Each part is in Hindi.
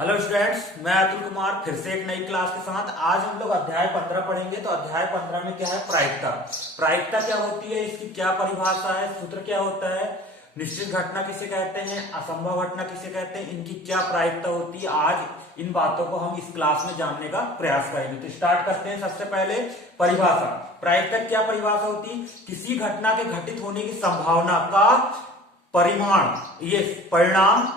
हेलो स्टूडेंट्स, मैं अतुल कुमार फिर से एक नई क्लास के साथ। आज हम लोग अध्याय 15 पढ़ेंगे। तो अध्याय 15 में क्या है? प्रायिकता। प्रायिकता क्या होती है, इसकी क्या परिभाषा है, सूत्र क्या होता है, निश्चित घटना किसे कहते हैं, असंभव घटना किसे कहते हैं, इनकी क्या प्रायिकता होती है, आज इन बातों को हम इस क्लास में जानने का प्रयास करेंगे। तो स्टार्ट करते हैं। सबसे पहले परिभाषा। प्रायिकता की क्या परिभाषा होती है? किसी घटना के घटित होने की संभावना का परिमाण, ये परिणाम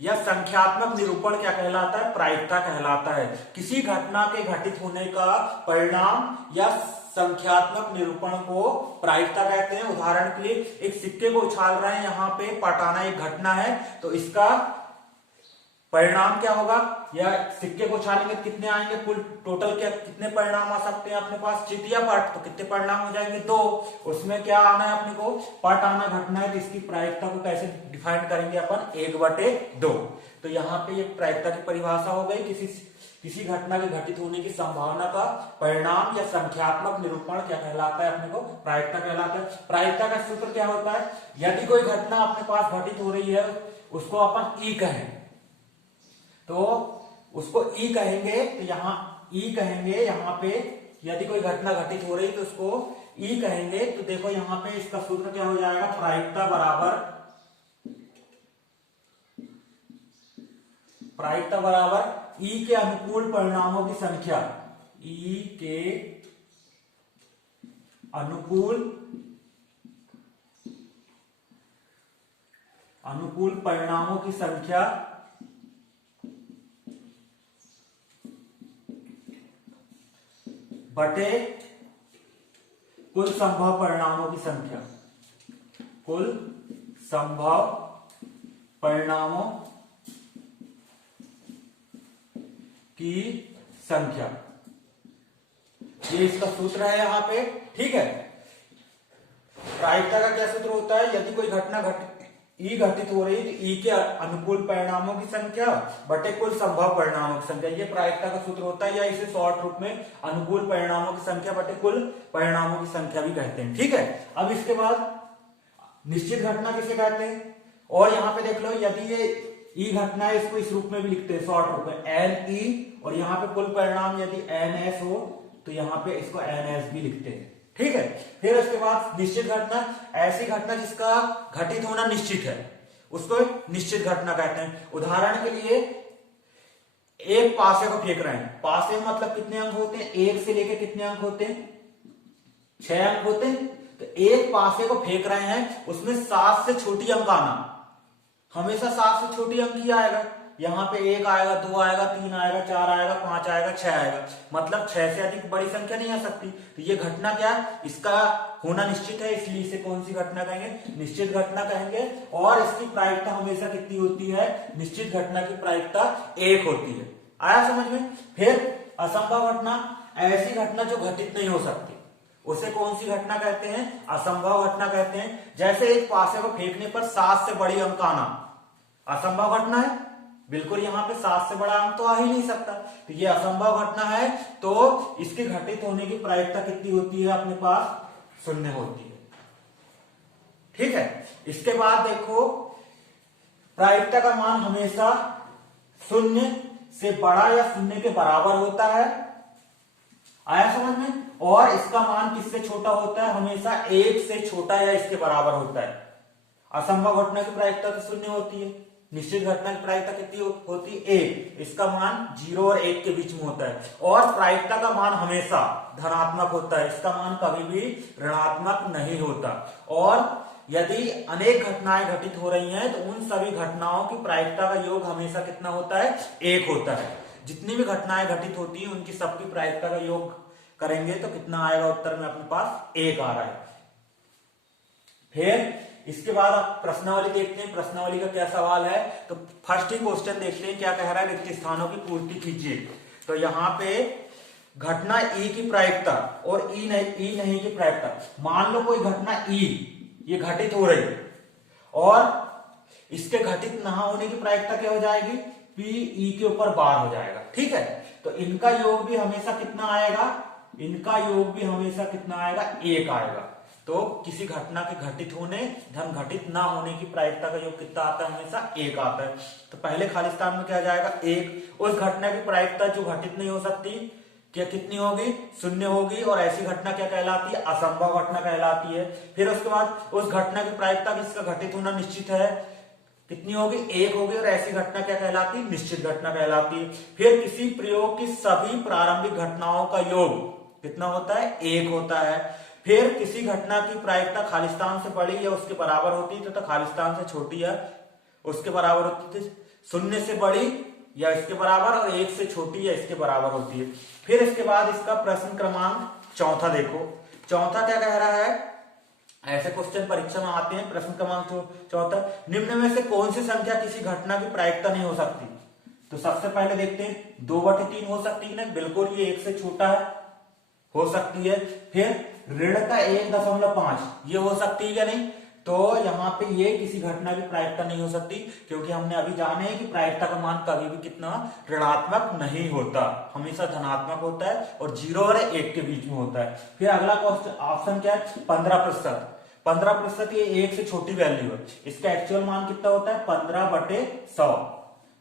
या संख्यात्मक निरूपण क्या कहलाता है? प्रायिकता कहलाता है। किसी घटना के घटित होने का परिणाम या संख्यात्मक निरूपण को प्रायिकता कहते हैं। उदाहरण के लिए एक सिक्के को उछाल रहे हैं, यहाँ पे पटाना एक घटना है, तो इसका परिणाम क्या होगा? या सिक्के को उछालेंगे तो कितने आएंगे? कुल टोटल क्या कितने परिणाम आ सकते हैं अपने पास? चित या पट, तो कितने परिणाम हो जाएंगे? 2। उसमें क्या आना है अपने को? पट आना घटना है, तो इसकी प्रायिकता को कैसे डिफाइन करेंगे अपन? 1/2। तो यहाँ पे ये प्रायिकता की परिभाषा हो गई। किसी घटना के घटित होने की संभावना का परिणाम या संख्यात्मक निरूपण क्या कहलाता है? अपने को प्रायिकता कहलाता है। प्रायिकता का सूत्र क्या होता है? यदि कोई घटना अपने पास घटित हो रही है, उसको अपन ई कहें, तो उसको ई कहेंगे। तो यहां ई कहेंगे, यहां पे यदि कोई घटना घटित हो रही तो उसको ई कहेंगे। तो देखो यहां पे इसका सूत्र क्या हो जाएगा? प्रायिकता बराबर ई के अनुकूल परिणामों की संख्या, ई के अनुकूल परिणामों की संख्या बटे कुल संभव परिणामों की संख्या, कुल संभव परिणामों की संख्या, ये इसका सूत्र है यहां पे। ठीक है। प्रायिकता का क्या सूत्र होता है? यदि कोई घटना घटित हो रही है तो ई के अनुकूल परिणामों की संख्या बटे कुल संभव परिणामों की संख्या, ये प्रायिकता का सूत्र होता है। या इसे शॉर्ट रूप में अनुकूल परिणामों की संख्या बटे कुल परिणामों की संख्या भी कहते हैं। ठीक है। अब इसके बाद निश्चित घटना किसे कहते हैं? और यहां पे देख लो, यदि ये ई घटना है, इसको इस रूप में भी लिखते हैं शॉर्ट रूप में एन ई, और यहाँ पे कुल परिणाम यदि एन एस हो तो यहाँ पे इसको एन एस भी लिखते हैं। ठीक है। फिर उसके बाद निश्चित घटना, ऐसी घटना जिसका घटित होना निश्चित है, उसको निश्चित घटना कहते हैं। उदाहरण के लिए एक पासे को फेंक रहे हैं। पासे मतलब कितने अंक होते हैं? 1 से लेके कितने अंक होते हैं? 6 अंक होते हैं। तो एक पासे को फेंक रहे हैं, उसमें 7 से छोटी अंक आना, हमेशा 7 से छोटी अंक ही आएगा। यहाँ पे 1 आएगा, 2 आएगा, 3 आएगा, 4 आएगा, 5 आएगा, 6 आएगा, मतलब 6 से अधिक बड़ी संख्या नहीं आ सकती। तो ये घटना क्या है? इसका होना निश्चित है, इसलिए इसे कौन सी घटना कहेंगे? निश्चित घटना कहेंगे। और इसकी प्रायिकता हमेशा कितनी होती है? निश्चित घटना की प्रायिकता 1 होती है। आया समझ में? फिर असंभव घटना, ऐसी घटना जो घटित नहीं हो सकती, उसे कौन सी घटना कहते हैं? असंभव घटना कहते हैं। जैसे एक पासे को फेंकने पर 7 से बड़ी अंक आना असंभव घटना है। बिल्कुल, यहां पे 7 से बड़ा अंक तो आ ही नहीं सकता, तो ये असंभव घटना है। तो इसके घटित होने की प्रायिकता कितनी होती है? अपने पास 0 होती है। ठीक है। इसके बाद देखो, प्रायिकता का मान हमेशा 0 से बड़ा या 0 के बराबर होता है। आया समझ में? और इसका मान किससे छोटा होता है? हमेशा 1 से छोटा या इसके बराबर होता है। असंभव घटना की प्रायिकता तो 0 होती है। निश्चित घटना की प्रायिकता कितनी होती है? 1। इसका मान 0 और 1 के बीच में होता है। और प्रायिकता का मान हमेशा धनात्मक होता है, इसका मान कभी भी ऋणात्मक नहीं होता। और यदि अनेक घटनाएं घटित हो रही हैं, तो उन सभी घटनाओं की प्रायिकता का योग हमेशा कितना होता है? 1 होता है। जितनी भी घटनाएं घटित होती हैं, उनकी सबकी प्रायिकता का योग करेंगे तो कितना आएगा? उत्तर में अपने पास 1 आ रहा है। फिर इसके बाद आप प्रश्नावली देखते हैं। प्रश्नावली का क्या सवाल है? तो फर्स्ट ही क्वेश्चन देखते हैं, क्या कह रहा है? रिक्त स्थानों की पूर्ति कीजिए। तो यहाँ पे घटना ई की प्रायिकता और ई नहीं की प्रायिकता। मान लो कोई घटना ई ये घटित हो रही है, और इसके घटित ना होने की प्रायिकता क्या हो जाएगी? पी ई के ऊपर बार हो जाएगा। ठीक है। तो इनका योग भी हमेशा कितना आएगा? इनका योग भी हमेशा कितना आएगा? 1 आएगा। तो किसी घटना के घटित होने धन घटित ना होने की प्रायिकता का योग कितना आता है? हमेशा 1 आता है। तो पहले खाली स्थान में क्या जाएगा? 1। उस घटना की प्रायिकता जो घटित नहीं हो सकती क्या कितनी होगी? 0 होगी। और ऐसी घटना क्या कहलाती है? असंभव घटना कहलाती है। फिर उसके बाद उस घटना की प्रायिकता जिसका घटित होना निश्चित है कितनी होगी? 1 होगी। और ऐसी घटना क्या कहलाती है? निश्चित घटना कहलाती है। फिर किसी प्रयोग की सभी प्रारंभिक घटनाओं का योग कितना होता है? 1 होता है। फिर किसी घटना की प्रायिकता खाली स्थान से बड़ी या उसके बराबर होती है तथा खाली स्थान से छोटी या उसके बराबर होती है। 0 से बड़ी या इसके बराबर और 1 से छोटी या इसके बराबर होती है। फिर इसके बाद इसका प्रश्न क्रमांक चौथा देखो। चौथा क्या कह रहा है? ऐसे क्वेश्चन परीक्षा में आते हैं। प्रश्न क्रमांक चौथा, निम्न में से कौन सी संख्या किसी घटना की प्रायिकता नहीं हो सकती? तो सबसे पहले देखते हैं 2/3 हो सकती है ना, बिल्कुल ये 1 से छोटा है, हो सकती है। फिर ऋण का 1.5 ये हो सकती है क्या? नहीं। तो यहाँ पे ये किसी घटना की प्रायिकता नहीं हो सकती, क्योंकि हमने अभी जाने हैं कि प्रायिकता का मान कभी भी कितना ऋणात्मक नहीं होता, हमेशा धनात्मक होता है और 0 और 1 के बीच में होता है। फिर अगला क्वेश्चन ऑप्शन क्या है? 15%। 15% ये 1 से छोटी वैल्यू है। इसका एक्चुअल मान कितना होता है? 15/100,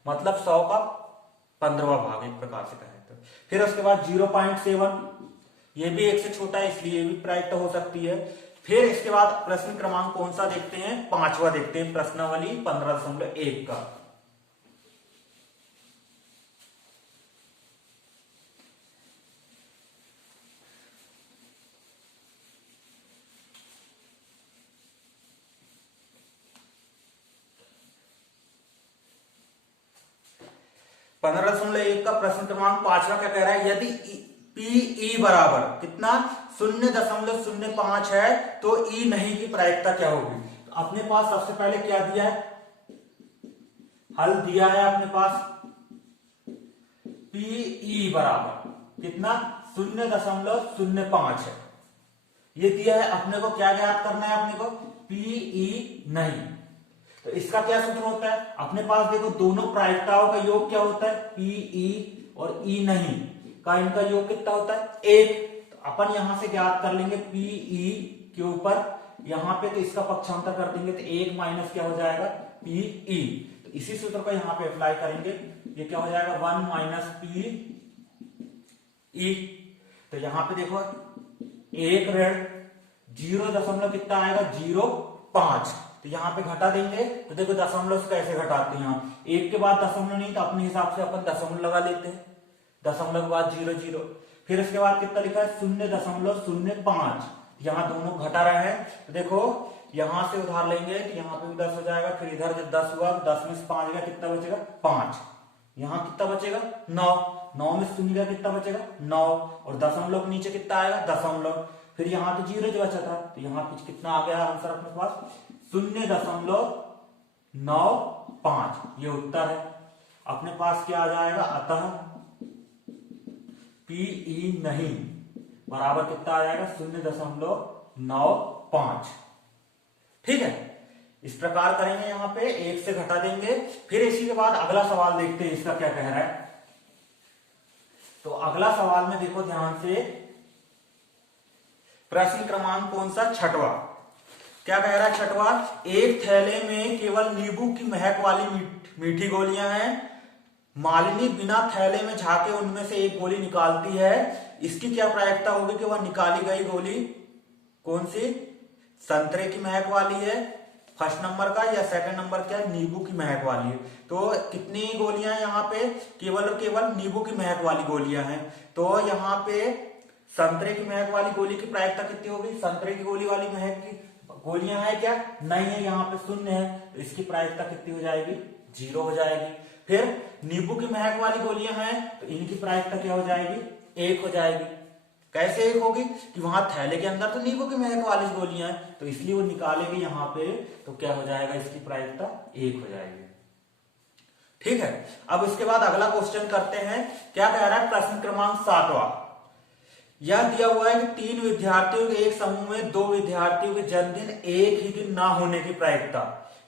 मतलब 100 का 15वां भाग, एक प्रकार से कहें तो। फिर उसके बाद 0.7 ये भी 1 से छोटा है, इसलिए भी प्रायिकता हो सकती है। फिर इसके बाद प्रश्न क्रमांक कौन सा देखते हैं? 5वां देखते हैं, प्रश्नावली 15.1 का। का प्रश्न क्रमांक 5वां क्या कह रहा है? यदि पीई बराबर कितना 0.05 है तो ई नहीं की प्रायिकता क्या होगी? तो अपने पास सबसे पहले क्या दिया है? हल दिया है अपने पास पीई बराबर कितना 0.05 है, ये दिया है। अपने को क्या ज्ञात करना है? अपने को पीई नहीं। तो इसका क्या सूत्र होता है? अपने पास देखो दोनों प्रायिकताओं का योग क्या होता है? पीई और ई नहीं का इनका योग कितना होता है? 1। तो अपन यहां से ज्ञात कर लेंगे पीई के ऊपर, यहां पे तो इसका पक्षांतर कर देंगे तो 1 माइनस क्या हो जाएगा? पीई। तो इसी सूत्र को यहां पे अप्लाई करेंगे, ये क्या हो जाएगा? 1 माइनस पी ई। तो यहां पे देखो 1 ऋण 0 कितना आएगा? 0.5। तो यहाँ पे घटा देंगे तो देखो दशमलव से कैसे घटाते हैं हम? 1 के बाद दशमलव नहीं तो अपने हिसाब से अपन दशमलव लगा लेते हैं, दशमलव के बाद 0.0। फिर इसके बाद कितना लिखा है? 0.05। यहाँ दोनों घटा रहे हैं तो देखो यहां से उधार लेंगे तो यहाँ पे भी 10 हो जाएगा। फिर इधर जब 10 हुआ 10 में से 5 गया कितना बचेगा? 5। यहाँ कितना बचेगा? 9। 9 में 0 गया कितना बचेगा? 9। और दशमलव के नीचे कितना आएगा? दशमलव। फिर यहाँ तो 0 जो बचा था तो यहाँ पे कितना आ गया आंसर अपने पास? 0.95 ये उत्तर है अपने पास। क्या आ जाएगा? अतः पीई नहीं बराबर कितना आ जाएगा? 0.95। ठीक है, इस प्रकार करेंगे। यहां पे 1 से घटा देंगे। फिर इसी के बाद अगला सवाल देखते हैं इसका क्या कह रहा है। तो अगला सवाल में देखो ध्यान से, प्रश्न क्रमांक कौन सा? 6वां। क्या कह रहा है 6वां? एक थैले में केवल नींबू की महक वाली मीठी गोलियां हैं। मालिनी बिना थैले में झांके उनमें से एक गोली निकालती है। इसकी क्या प्रायिकता होगी कि वह निकाली गई गोली कौन सी? संतरे की महक वाली है फर्स्ट नंबर का, या सेकंड नंबर क्या है? नींबू की महक वाली है। तो कितनी गोलियां हैं यहाँ पे? केवल और केवल नींबू की महक वाली गोलियां हैं। तो यहाँ पे संतरे की महक वाली गोली की प्रायिकता कितनी होगी? संतरे की गोली वाली महक की गोलियां है क्या? नहीं है, यहाँ पे 0 है। तो इसकी प्रायिकता कितनी हो जाएगी? 0 हो जाएगी। फिर नींबू की महक वाली गोलियां हैं तो इनकी प्रायिकता क्या हो जाएगी? 1 हो जाएगी। कैसे 1 होगी? कि वहां थैले के अंदर तो नींबू की महक वाली गोलियां हैं तो इसलिए वो निकालेगी यहाँ पे, तो क्या हो जाएगा? इसकी प्रायिकता 1 हो जाएगी। ठीक है, अब इसके बाद अगला क्वेश्चन करते हैं। क्या कह रहा है? प्रश्न क्रमांक 7वां। यह दिया हुआ है कि 3 विद्यार्थियों के एक समूह में 2 विद्यार्थियों के जन्मदिन एक ही दिन ना होने की प्रायिकता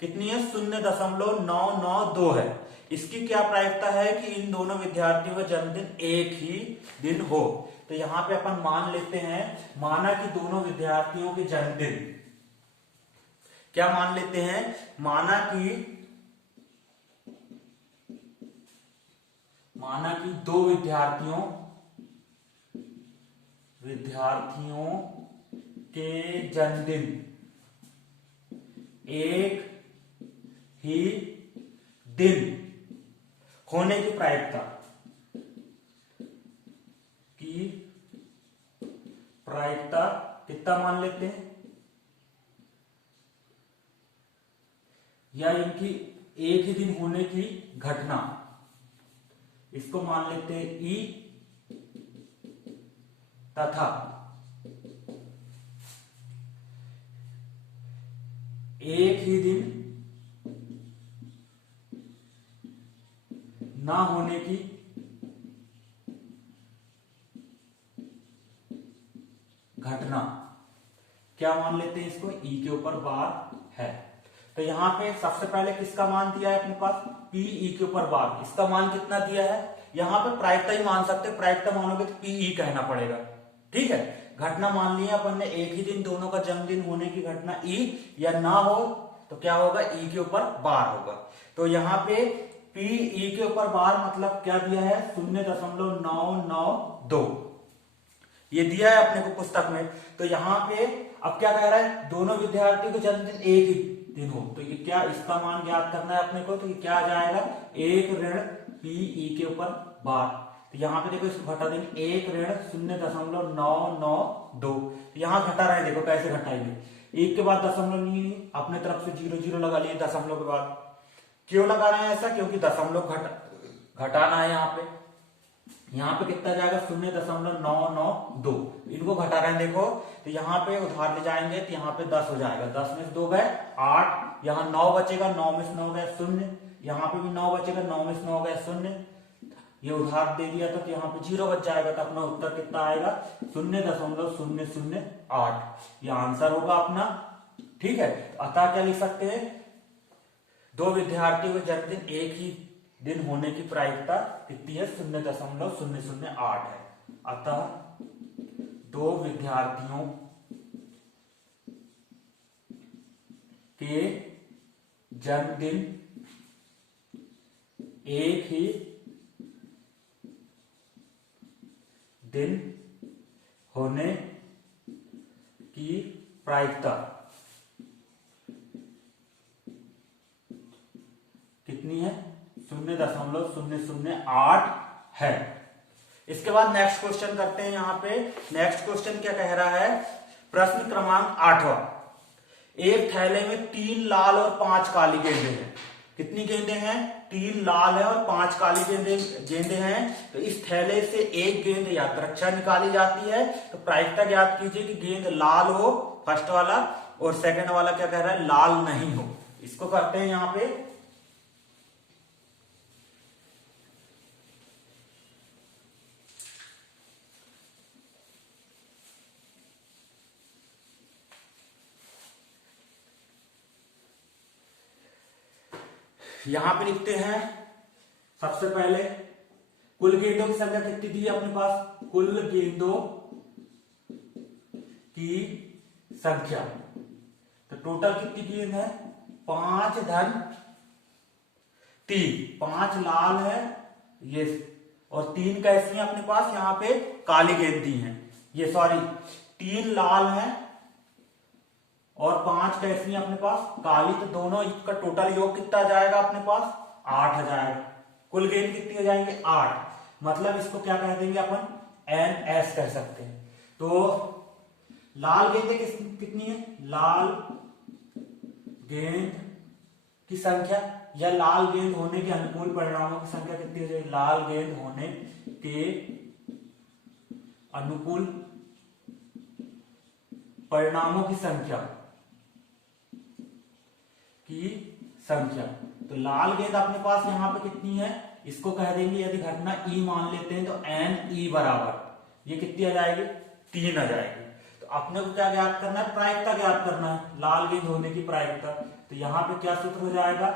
कितनी है? 0.992 है। इसकी क्या प्रायिकता है कि इन दोनों विद्यार्थियों का जन्मदिन एक ही दिन हो? तो यहाँ पे अपन मान लेते हैं, माना कि दोनों विद्यार्थियों के जन्मदिन, क्या मान लेते हैं, माना कि दो विद्यार्थियों के जन्मदिन एक ही दिन होने की प्रायिकता कितना मान लेते हैं, या इनकी एक ही दिन होने की घटना, इसको मान लेते हैं ई, तथा एक ही दिन ना होने की घटना, क्या मान लेते हैं इसको, ई के ऊपर बार है। तो यहां पे सबसे पहले किसका मान दिया है अपने पास, पी ई के ऊपर बार, इसका मान कितना दिया है, यहां पे प्रायिकता ही मान सकते, प्रायिकता मानोगे तो पी ई कहना पड़ेगा, ठीक है। घटना मान लिया अपन ने, एक ही दिन दोनों का जन्मदिन होने की घटना ई, या ना हो तो क्या होगा, ई के ऊपर बार होगा। तो यहाँ पे पी ई के ऊपर बार मतलब क्या दिया है, 0.992 ये दिया है अपने को पुस्तक में। तो यहाँ पे अब क्या कह रहा है, दोनों विद्यार्थियों के जन्मदिन एक ही दिन हो, तो ये क्या, इसका मान ज्ञात करना है अपने को, तो ये क्या आ जाएगा, 1 ऋण पी ई के ऊपर बार। तो यहाँ पे देखो इसको घटा देंगे, 1 ऋण 0.992, यहाँ घटा रहे हैं, देखो कैसे घटाएंगे, 1 के बाद दशमलव नहीं, अपने तरफ से 0 लगा लिए दशमलव के बाद। क्यों लगा रहे हैं ऐसा, क्योंकि दशमलव घटाना है। यहाँ पे कितना जाएगा, 0.992, इनको घटा रहे हैं देखो। तो यहाँ पे उधार ले जाएंगे तो यहाँ पे 10 हो जाएगा, 10 में से 2 गए 8, यहाँ 9 बचेगा, 9 में से 9 गए 0, यहाँ पे भी 9 बचेगा, 9 में से 9 गए 0, ये उधार दे दिया था तो यहाँ पे 0 बच जाएगा। तो अपना उत्तर कितना आएगा, 0.008, ये आंसर होगा अपना, ठीक है। अतः क्या लिख सकते हैं, दो विद्यार्थियों के जन्मदिन एक ही दिन होने की प्रायिकता कितनी है, 0.008 है। अतः दो विद्यार्थियों के जन्मदिन एक ही दिन होने की प्रायिकता कितनी है, 0.008 है। इसके बाद नेक्स्ट क्वेश्चन करते हैं। यहाँ पे नेक्स्ट क्वेश्चन क्या कह रहा है, प्रश्न क्रमांक 8वां, एक थैले में 3 लाल और 5 काली गेंदें हैं। कितनी गेंदें हैं, 3 लाल है और 5 काली गेंदें हैं। तो इस थैले से एक गेंद यात्रक्षा निकाली जाती है। तो प्रायिकता ज्ञात कीजिए कि गेंद लाल हो, फर्स्ट वाला, और सेकंड वाला क्या कह रहा है, लाल नहीं हो। इसको करते हैं यहाँ पे। यहां पे लिखते हैं सबसे पहले कुल गेंदों की संख्या कितनी दी है अपने पास, कुल गेंदों की संख्या, तो टोटल कितनी गेंद है, 5 धन 3, 5 लाल है ये, और 3 कैसी है अपने पास, यहाँ पे काली गेंद दी है, ये सॉरी 3 लाल है और 5 कैसी है अपने पास, काली। तो दोनों का टोटल योग कितना जाएगा अपने पास, 8 आ जाएगा। कुल गेंद कितनी हो जाएंगे, 8, मतलब इसको क्या कह देंगे अपन, NS कह सकते हैं। तो लाल गेंदें कितनी है, लाल गेंद की संख्या या लाल गेंद होने के अनुकूल परिणामों की संख्या कितनी हो जाएगी, लाल गेंद होने के अनुकूल परिणामों की संख्या। तो लाल गेंद अपने पास यहां पे कितनी है, इसको कह देंगे, यदि घटना ई मान लेते हैं तो NE बराबर, ये कितनी आ जाएगी, 3 आ जाएगी। तो अपने को क्या ज्ञात करना है, प्रायिकता ज्ञात करना है, लाल गेंद होने की प्रायिकता। तो यहाँ पे क्या सूत्र हो जाएगा,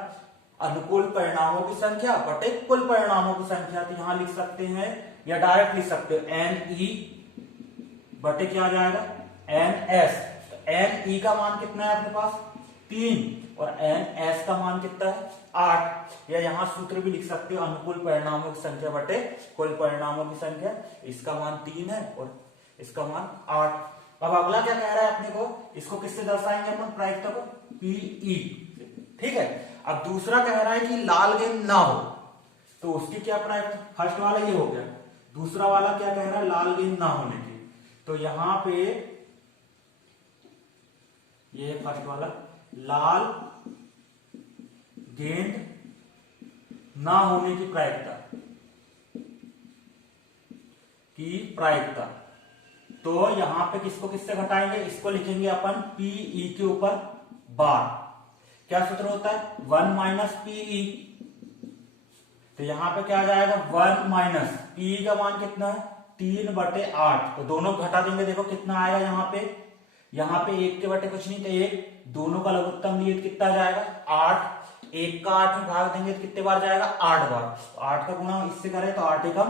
अनुकूल परिणामों की संख्या बटे कुल परिणामों की संख्या। तो यहां लिख सकते हैं या डायरेक्ट लिख सकते हो, NE बटे क्या आ जाएगा एन एस। तो एन ई का मान कितना है अपने पास 3 और एन एस का मान कितना है 8। या यहां सूत्र भी लिख सकते हो अनुकूल परिणामों की संख्या बटे कुल परिणामों की संख्या। इसका मान 3 है और इसका मान 8। अब अगला क्या कह रहा है अपने को, इसको किससे दर्शाएंगे अपन प्रायिकता को पीई। ठीक है। अब दूसरा कह रहा है कि लाल गेंद ना हो तो उसकी क्या प्रायिकता, फर्स्ट वाला ये हो गया। दूसरा वाला क्या कह रहा है लाल गेंद ना होने की। तो यहां पे ये फर्स्ट वाला लाल गेंद ना होने की प्रायिकता। तो यहां पे किसको किससे घटाएंगे, इसको लिखेंगे अपन पीई के ऊपर बार। क्या सूत्र होता है 1 माइनस पीई। तो यहां पे क्या आ जाएगा 1 माइनस पीई का मान कितना है 3/8। तो दोनों घटा देंगे, देखो कितना आएगा यहाँ पे 1 के बटे कुछ नहीं तो 1, दोनों का लघुत्तम लिए कितना जाएगा 8। 1 का 8 में भाग देंगे तो कितने बार जाएगा 8 बार। तो 8 का गुणा इससे करें तो 8 एकम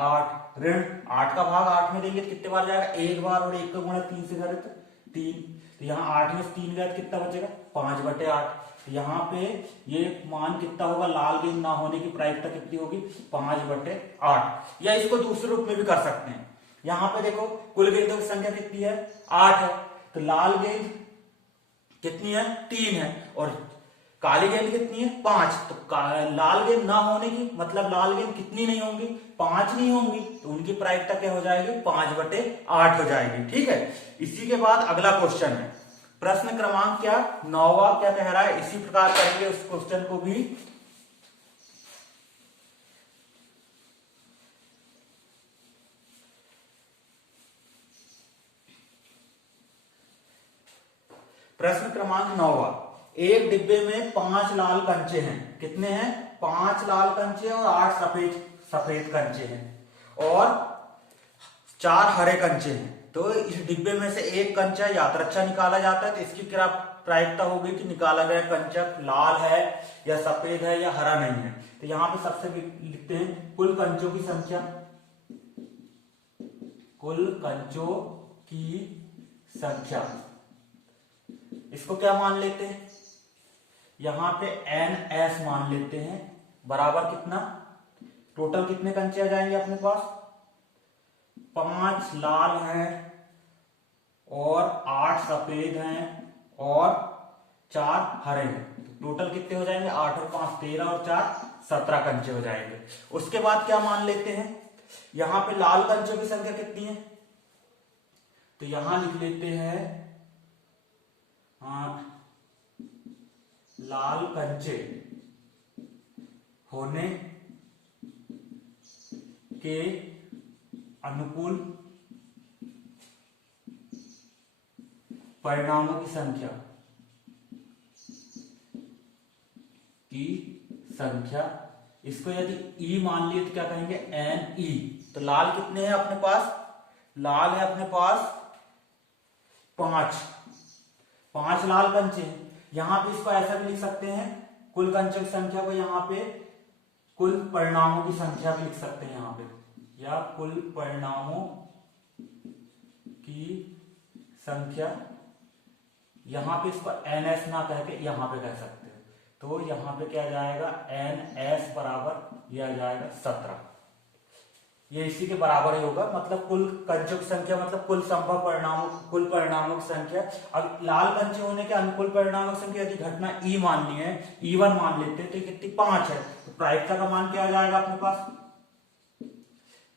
8 ऋण 8 का भाग 8 में देंगे तो कितने बार जाएगा 1 बार। और 1 का गुणा 3 से करें तो 3। तो यहाँ 8 में से 3 गया तो कितना बचेगा 5/8। तो यहाँ पे ये मान कितना होगा, लाल गेंद ना होने की प्रायिकता कितनी होगी 5/8। या इसको दूसरे रूप में भी कर सकते हैं। यहाँ पे देखो कुल गेंदों की संख्या कितनी है 8 है। तो लाल गेंद कितनी है 3 है और काली गेंद कितनी है 5। तो लाल गेंद ना होने की मतलब लाल गेंद कितनी नहीं होंगी 5 नहीं होंगी। तो उनकी प्रायिकता क्या हो जाएगी 5/8 हो जाएगी। ठीक है। इसी के बाद अगला क्वेश्चन है प्रश्न क्रमांक क्या 9वां क्या कह रहा है, इसी प्रकार करेंगे उस क्वेश्चन को भी। प्रश्न क्रमांक 9वां, एक डिब्बे में 5 लाल कंचे हैं। कितने हैं 5 लाल कंचे और 8 सफेद कंचे हैं और 4 हरे कंचे हैं। तो इस डिब्बे में से एक कंचा यात्रच्छा निकाला जाता है। तो इसकी क्या प्रायिकता होगी कि निकाला गया कंचा लाल है या सफेद है या हरा नहीं है। तो यहां पे सबसे लिखते हैं कुल कंचों की संख्या। कुल कंचों की संख्या इसको क्या मान लेते हैं, यहां पे एन एस मान लेते हैं बराबर कितना, टोटल कितने कंचे आ जाएंगे अपने पास 5 लाल हैं और 8 सफेद हैं और 4 हरे हैं। तो टोटल कितने हो जाएंगे 8 और 5 13 और 4 17 कंचे हो जाएंगे। उसके बाद क्या मान लेते हैं, यहां पे लाल कंचों की संख्या कितनी है, तो यहां लिख लेते हैं लाल कंचे होने के अनुकूल परिणामों की संख्या इसको यदि ई मान लिए तो क्या कहेंगे एन ई। तो लाल कितने हैं अपने पास, लाल है अपने पास 5 लाल कंचे हैं। यहां पे इसको ऐसा भी लिख सकते हैं कुल कंचों की संख्या को, यहां पे कुल परिणामों की संख्या भी लिख सकते हैं यहां पे, या कुल परिणामों की संख्या। यहां पे इसको एन एस ना कह के यहां पे कह सकते हैं। तो यहां पे क्या जाएगा एन एस बराबर यह जाएगा 17। ये इसी के बराबर ही होगा, मतलब कुल कंचों की संख्या मतलब कुल संभव परिणामों कुल परिणामों की संख्या। अब लाल कंचे होने के अनुकूल परिणामों की संख्या यदि घटना ई माननी है, E1 मान लेते हैं तो कितनी 5 है। तो प्रायिकता का मान क्या आ जाएगा अपने पास,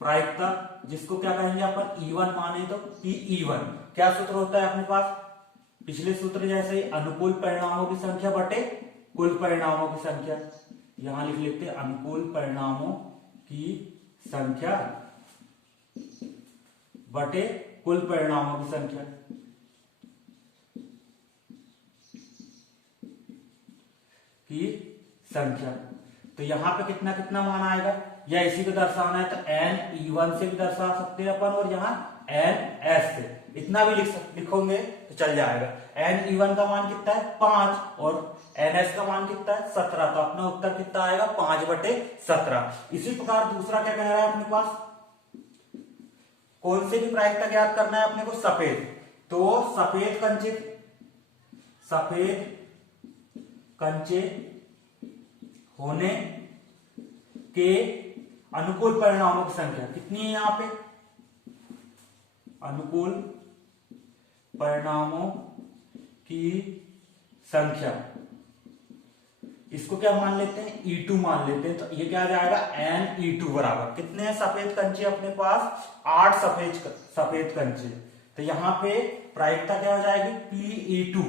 प्रायिकता जिसको क्या कहेंगे अपन E1 माने तो PE1। क्या सूत्र होता है अपने पास, पिछले सूत्र जैसे ही अनुकूल परिणामों की संख्या बटे कुल परिणामों की संख्या। यहां लिख लेते हैं अनुकूल परिणामों की संख्या बटे कुल परिणामों की संख्या तो यहां पे कितना कितना मान आएगा, या इसी को दर्शाना है तो एन E1 से भी दर्शा सकते हैं अपन और यहां एन एस से इतना भी लिखोगे तो चल जाएगा। एन E1 का मान कितना है 5 और एन एस का मान कितना है 17। तो अपना उत्तर कितना आएगा 5/17। इसी प्रकार दूसरा क्या कह रहा है अपने पास, कौन से की प्रायिकता ज्ञात करना है अपने को? सफेद। तो सफेद कंचे होने के अनुकूल परिणामों की संख्या कितनी है यहां पे? अनुकूल परिणामों की संख्या, इसको क्या मान लेते हैं? E2 मान लेते हैं। तो ये क्या आ जाएगा? NE2 बराबर कितने हैं सफेद कंचे अपने पास? 8 सफेद कंचे। तो यहां पे प्रायिकता क्या हो जाएगी? PE2।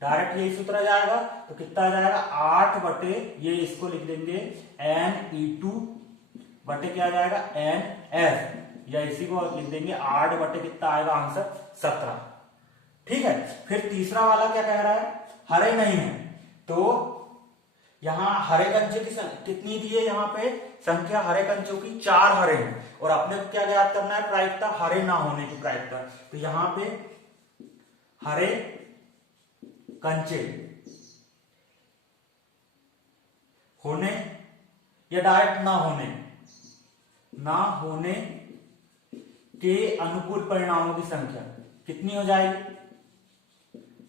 डायरेक्ट यही सूत्र आ जाएगा। तो कितना आ जाएगा? 8 बटे, ये इसको लिख देंगे NE2 बटे क्या आ जाएगा? NS, या इसी को लिख देंगे 8 बटे कितना आएगा आंसर? 17। ठीक है। फिर तीसरा वाला क्या कह रहा है? हरे नहीं है। तो यहां हरे कंचे की कितनी दी है? यहां पे संख्या हरे कंचों की 4 हरे हैं, और अपने को क्या ज्ञात करना है? प्रायिकता हरे ना होने की प्रायिकता। तो यहां पे हरे कंचे होने या डायरेक्ट ना होने के अनुकूल परिणामों की संख्या कितनी हो जाएगी?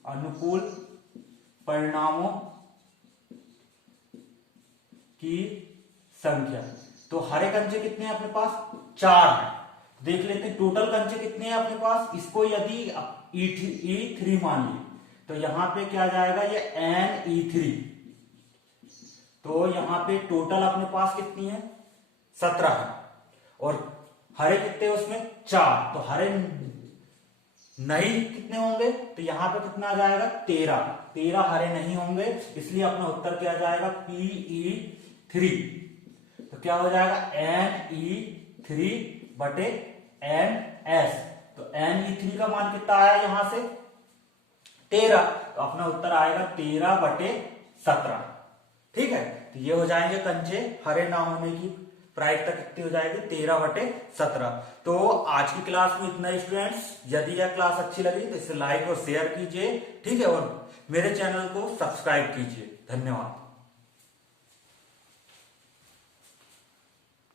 अनुकूल परिणामों की संख्या। तो हरे कंचे कितने हैं अपने पास? 4 है। देख लेते हैं टोटल कंचे कितने हैं अपने पास। इसको यदि E3 मान लिए तो यहां पे क्या जाएगा? ये NE3। तो यहां पे टोटल अपने पास कितनी है? 17 है, और हरे कितने उसमें? 4। तो हरे नहीं कितने होंगे? तो यहां पे कितना आ जाएगा? 13 हरे नहीं होंगे, इसलिए अपना उत्तर क्या जाएगा? PE3। तो क्या हो जाएगा? NE3 बटे NS। तो NE3 का मान कितना आया यहां से? 13। तो अपना उत्तर आएगा 13 बटे 17। ठीक है। तो ये हो जाएंगे कंचे हरे ना होने की प्रायिकता कितनी हो जाएगी? 13 बटे 17। तो आज की क्लास में इतना ही स्टूडेंट्स। यदि यह क्लास अच्छी लगी तो इसे लाइक और शेयर कीजिए। ठीक है, और मेरे चैनल को सब्सक्राइब कीजिए। धन्यवाद।